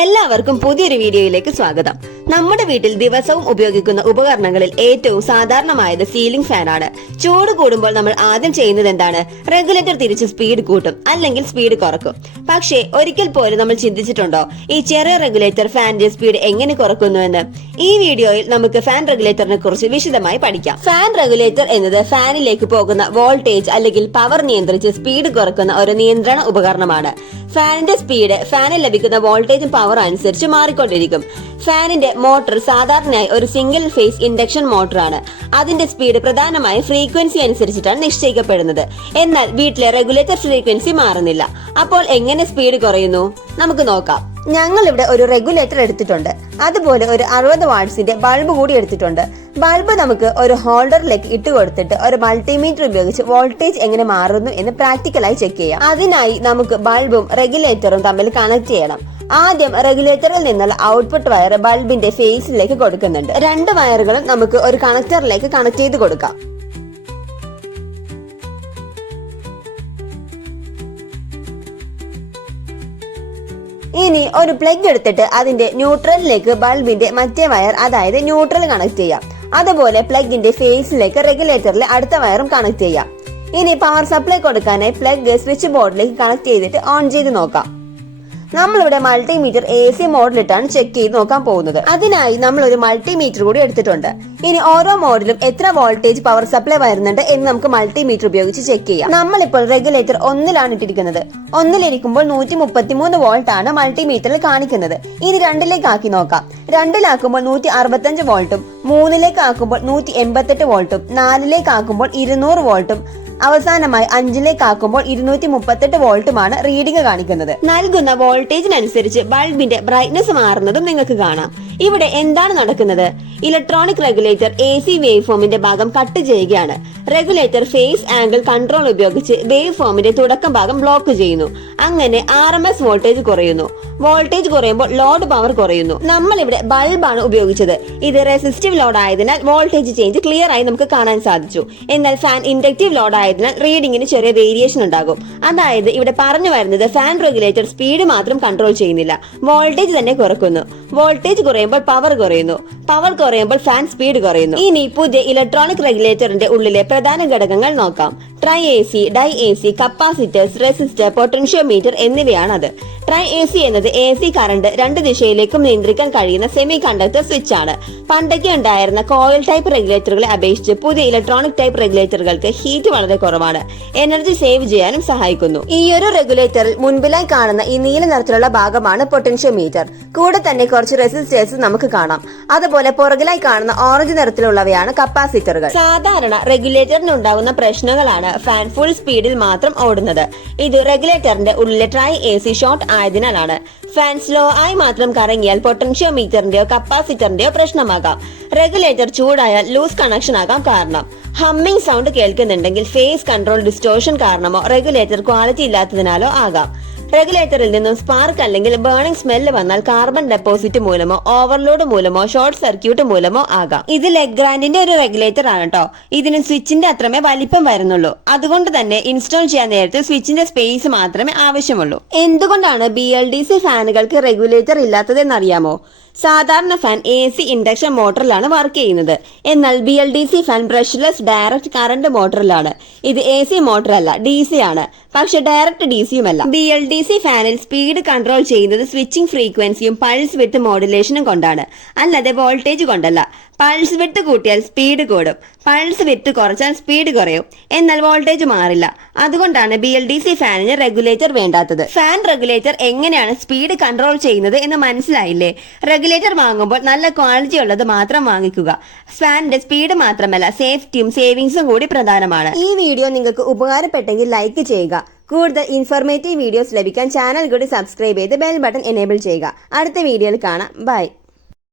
എല്ലാവർക്കും പുതിയൊരു വീഡിയോയിലേക്ക് സ്വാഗതം. നമ്മുടെ വീട്ടിൽ ദിവസവും ഉപയോഗിക്കുന്ന ഉപകരണങ്ങളിൽ ഏറ്റവും സാധാരണമായത് സീലിംഗ് ഫാനാണ്. ചൂട് കൂടുമ്പോൾ നമ്മൾ ആദ്യം ചെയ്യുന്നത് എന്താണ്? റെഗുലേറ്റർ തിരിച്ച് സ്പീഡ് കൂട്ടും, അല്ലെങ്കിൽ സ്പീഡ് കുറക്കും. പക്ഷേ ഒരിക്കൽ പോലും നമ്മൾ ചിന്തിച്ചിട്ടുണ്ടോ ഈ ചെറിയ റെഗുലേറ്റർ ഫാനിന്റെ സ്പീഡ് എങ്ങനെ കുറക്കുന്നുവെന്ന്? ഈ വീഡിയോയിൽ നമുക്ക് ഫാൻ റെഗുലേറ്ററിനെ കുറിച്ച് വിശദമായി പഠിക്കാം. ഫാൻ റെഗുലേറ്റർ എന്നത് ഫാനിലേക്ക് പോകുന്ന വോൾട്ടേജ് അല്ലെങ്കിൽ പവർ നിയന്ത്രിച്ച് സ്പീഡ് കുറക്കുന്ന ഒരു നിയന്ത്രണ ഉപകരണമാണ്. ഫാനിന്റെ സ്പീഡ് ഫാനിൽ ലഭിക്കുന്ന വോൾട്ടേജും പവർ അനുസരിച്ച് മാറിക്കൊണ്ടിരിക്കും. ഫാനിന്റെ മോട്ടോർ സാധാരണയായി ഒരു സിംഗിൾ ഫേസ് ഇൻഡക്ഷൻ മോട്ടറാണ്. അതിന്റെ സ്പീഡ് പ്രധാനമായും ഫ്രീക്വൻസി അനുസരിച്ചിട്ടാണ് നിശ്ചയിക്കപ്പെടുന്നത്. എന്നാൽ വീട്ടിലെ റെഗുലേറ്റർ ഫ്രീക്വൻസി മാറുന്നില്ല. അപ്പോൾ എങ്ങനെ സ്പീഡ് കുറയുന്നു? നമുക്ക് നോക്കാം. ഞങ്ങൾ ഇവിടെ ഒരു റെഗുലേറ്റർ എടുത്തിട്ടുണ്ട്. അതുപോലെ ഒരു 60 വാട്ട്സിന്റെ ബൾബ് കൂടി എടുത്തിട്ടുണ്ട്. ബൾബ് നമുക്ക് ഒരു ഹോൾഡറിലേക്ക് ഇട്ട് കൊടുത്തിട്ട് ഒരു മൾട്ടിമീറ്റർ ഉപയോഗിച്ച് വോൾട്ടേജ് എങ്ങനെ മാറുന്നു എന്ന് പ്രാക്ടിക്കലായി ചെക്ക് ചെയ്യാം. അതിനായി നമുക്ക് ബൾബും റെഗുലേറ്ററും തമ്മിൽ കണക്ട് ചെയ്യണം. ആദ്യം റെഗുലേറ്ററിൽ നിന്നുള്ള ഔട്ട്പുട്ട് വയർ ബൾബിന്റെ ഫേസിലേക്ക് കൊടുക്കുന്നുണ്ട്. 2 വയറുകളും നമുക്ക് ഒരു കണക്ടറിലേക്ക് കണക്ട് ചെയ്ത് കൊടുക്കാം. ഇനി ഒരു പ്ലഗ് എടുത്തിട്ട് അതിന്റെ ന്യൂട്രലിലേക്ക് ബൾബിന്റെ മറ്റേ വയർ, അതായത് ന്യൂട്രൽ കണക്ട് ചെയ്യാം. അതുപോലെ പ്ലഗിന്റെ ഫേസിലേക്ക് റെഗുലേറ്ററിലെ അടുത്ത വയറും കണക്ട് ചെയ്യാം. ഇനി പവർ സപ്ലൈ കൊടുക്കാനായി പ്ലഗ് സ്വിച്ച് ബോർഡിലേക്ക് കണക്ട് ചെയ്തിട്ട് ഓൺ ചെയ്ത് നോക്കാം. നമ്മളിവിടെ മൾട്ടിമീറ്റർ AC മോഡിലിട്ടാണ് ചെക്ക് ചെയ്ത് നോക്കാൻ പോകുന്നത്. അതിനായി നമ്മൾ ഒരു മൾട്ടിമീറ്റർ കൂടി എടുത്തിട്ടുണ്ട്. ഇനി ഓരോ മോഡിലും എത്ര വോൾട്ടേജ് പവർ സപ്ലൈ വരുന്നുണ്ട് എന്ന് നമുക്ക് മൾട്ടിമീറ്റർ ഉപയോഗിച്ച് ചെക്ക് ചെയ്യാം. നമ്മളിപ്പോൾ റെഗുലേറ്റർ 1ലാണ് ഇട്ടിരിക്കുന്നത്. 1ലിരിക്കുമ്പോൾ 133 വോൾട്ട് ആണ് മൾട്ടിമീറ്ററിൽ കാണിക്കുന്നത്. ഇനി 2ലേക്ക് ആക്കി നോക്കാം. 2ലാക്കുമ്പോൾ 165 വോൾട്ടും 3ലേക്ക് ആക്കുമ്പോൾ 188 വോൾട്ടും 4ലേക്ക് ആക്കുമ്പോൾ 200 വോൾട്ടും അവസാനമായി 5ലേക്ക് ആക്കുമ്പോൾ 238 വോൾട്ടുമാണ് റീഡിംഗ് കാണിക്കുന്നത്. നൽകുന്ന വോൾട്ടേജിനനുസരിച്ച് ബൾബിന്റെ ബ്രൈറ്റ്നസ് മാറുന്നതും നിങ്ങൾക്ക് കാണാം. ഇവിടെ എന്താണ് നടക്കുന്നത്? ഇലക്ട്രോണിക് റെഗുലേറ്റർ AC വേവ് ഫോമിന്റെ ഭാഗം കട്ട് ചെയ്യുകയാണ്. റെഗുലേറ്റർ ഫേസ് ആംഗിൾ കൺട്രോൾ ഉപയോഗിച്ച് വേവ് ഫോമിന്റെ തുടക്കം ഭാഗം ബ്ലോക്ക് ചെയ്യുന്നു. അങ്ങനെ RMS വോൾട്ടേജ് കുറയുന്നു. വോൾട്ടേജ് കുറയുമ്പോൾ ലോഡ് പവർ കുറയുന്നു. നമ്മൾ ഇവിടെ ബൾബാണ് ഉപയോഗിച്ചത്. ഇത് റെസിസ്റ്റീവ് ലോഡ് ആയതിനാൽ വോൾട്ടേജ് ചേഞ്ച് ക്ലിയർ ആയി നമുക്ക് കാണാൻ സാധിച്ചു. എന്നാൽ ഫാൻ ഇൻഡക്റ്റീവ് ലോഡ് ആയതിനാൽ റീഡിംഗിന് ചെറിയ വേരിയേഷൻ ഉണ്ടാകും. അതായത് ഇവിടെ പറഞ്ഞു വരുന്നത് ഫാൻ റെഗുലേറ്റർ സ്പീഡ് മാത്രം കൺട്രോൾ ചെയ്യുന്നില്ല, വോൾട്ടേജ് തന്നെ കുറക്കുന്നു. വോൾട്ടേജ് കുറയുമ്പോൾ പവർ കുറയുന്നു, പവർ കുറയുമ്പോൾ ഫാൻ സ്പീഡ് കുറയുന്നു. ഇനി പുതിയ ഇലക്ട്രോണിക് റെഗുലേറ്ററിന്റെ ഉള്ളിലെ പ്രധാന ഘടകങ്ങൾ നോക്കാം. AC, AC, capacitors, resistor, potentiometer എന്നിവയാണത്. ട്രൈ AC എന്നത് AC കറണ്ട് 2 ദിശയിലേക്കും നിയന്ത്രിക്കാൻ കഴിയുന്ന സെമി കണ്ടക്ടർ സ്വിച്ച് ആണ്. പണ്ടൊക്കെ ഉണ്ടായിരുന്ന കോയിൽ ടൈപ്പ് റെഗുലേറ്ററുകളെ അപേക്ഷിച്ച് പുതിയ ഇലക്ട്രോണിക് ടൈപ്പ് റെഗുലേറ്ററുകൾക്ക് ഹീറ്റ് വളരെ കുറവാണ്. എനർജി സേവ് ചെയ്യാനും സഹായിക്കുന്നു. ഈ ഒരു റെഗുലേറ്ററിൽ മുൻപിലായി കാണുന്ന ഈ നീല നിറത്തിലുള്ള ഭാഗമാണ് പൊട്ടൻഷ്യോമീറ്റർ. കൂടെ തന്നെ കുറച്ച് റെസിസ്റ്റേഴ്സ് നമുക്ക് കാണാം. അതുപോലെ പുറകിലായി കാണുന്ന ഓറഞ്ച് നിറത്തിലുള്ളവയാണ് കപ്പാസിറ്ററുകൾ. സാധാരണ റെഗുലേറ്ററിന് ഉണ്ടാകുന്ന പ്രശ്നങ്ങളാണ് ഫാൻ ഫുൾ സ്പീഡിൽ മാത്രം ഓടുന്നത്. ഇത് റെഗുലേറ്ററിന്റെ ഉള്ളിലെ ട്രൈ AC ഷോർട്ട് ആയതിനാലാണ്. ഫാൻ സ്ലോ ആയി മാത്രം കറങ്ങിയാൽ പൊട്ടൻഷ്യോമീറ്ററിന്റെയോ കപ്പാസിറ്ററിന്റെയോ പ്രശ്നമാകാം. റെഗുലേറ്റർ ചൂടായാൽ ലൂസ് കണക്ഷൻ ആകാം കാരണം. ഹമ്മിങ് സൗണ്ട് കേൾക്കുന്നുണ്ടെങ്കിൽ ഫേസ് കൺട്രോൾ ഡിസ്റ്റോർഷൻ കാരണമോ റെഗുലേറ്റർ ക്വാളിറ്റി ഇല്ലാത്തതിനാലോ ആകാം. റെഗുലേറ്ററിൽ നിന്നും സ്പാർക്ക് അല്ലെങ്കിൽ ബേണിംഗ് സ്മെല്ല് വന്നാൽ കാർബൺ ഡെപ്പോസിറ്റ് മൂലമോ ഓവർലോഡ് മൂലമോ ഷോർട്ട് സർക്യൂട്ട് മൂലമോ ആകാം. ഇത് ലെഗ്രാൻഡിന്റെ ഒരു റെഗുലേറ്റർ ആണ് കേട്ടോ. ഇതിന് സ്വിച്ചിന്റെ അത്രമേ വലിപ്പം വരുന്നുള്ളൂ. അതുകൊണ്ട് തന്നെ ഇൻസ്റ്റാൾ ചെയ്യാൻ നേരത്തെ സ്വിച്ചിന്റെ സ്പേസ് മാത്രമേ ആവശ്യമുള്ളൂ. എന്തുകൊണ്ടാണ് BLDC ഫാനുകൾക്ക് റെഗുലേറ്റർ ഇല്ലാത്തതെന്നറിയാമോ? സാധാരണ ഫാൻ AC ഇൻഡക്ഷൻ മോട്ടറിലാണ് വർക്ക് ചെയ്യുന്നത്. എന്നാൽ BLDC fan brushless direct current മോട്ടറിലാണ്. ഇത് AC മോട്ടറല്ല, DC ആണ്. പക്ഷെ ഡയറക്റ്റ് DCയുമല്ല. BLDC ഫാനിൽ സ്പീഡ് കൺട്രോൾ ചെയ്യുന്നത് സ്വിച്ചിങ് ഫ്രീക്വൻസിയും പൾസ് വിഡ്ത് മോഡുലേഷനും കൊണ്ടാണ്, അല്ലാതെ വോൾട്ടേജ് കൊണ്ടല്ല. പൾസ് വിഡ്ത് കൂട്ടിയാൽ സ്പീഡ് കൂടും, പൾസ് വിഡ്ത് കുറച്ചാൽ സ്പീഡ് കുറയും. എന്നാൽ വോൾട്ടേജ് മാറില്ല. അതുകൊണ്ടാണ് BLDC ഫാനിന് റെഗുലേറ്റർ വേണ്ടാത്തത്. ഫാൻ റെഗുലേറ്റർ എങ്ങനെയാണ് സ്പീഡ് കൺട്രോൾ ചെയ്യുന്നത് എന്ന് മനസ്സിലായില്ലേ? റെഗുലേറ്റർ വാങ്ങുമ്പോൾ നല്ല ക്വാളിറ്റി ഉള്ളത് മാത്രം വാങ്ങിക്കുക. ഫാനിന്റെ സ്പീഡ് മാത്രമല്ല, സേഫ്റ്റിയും സേവിങ്സും കൂടി പ്രധാനമാണ്. ഈ വീഡിയോ നിങ്ങൾക്ക് ഉപകാരപ്പെട്ടെങ്കിൽ ലൈക്ക് ചെയ്യുക. കൂടുതൽ ഇൻഫോർമേറ്റീവ് വീഡിയോസ് ലഭിക്കാൻ ചാനൽ കൂടി സബ്സ്ക്രൈബ് ചെയ്ത് ബെൽ ബട്ടൺ എനേബിൾ ചെയ്യുക. അടുത്ത വീഡിയോയിൽ കാണാം. ബൈ.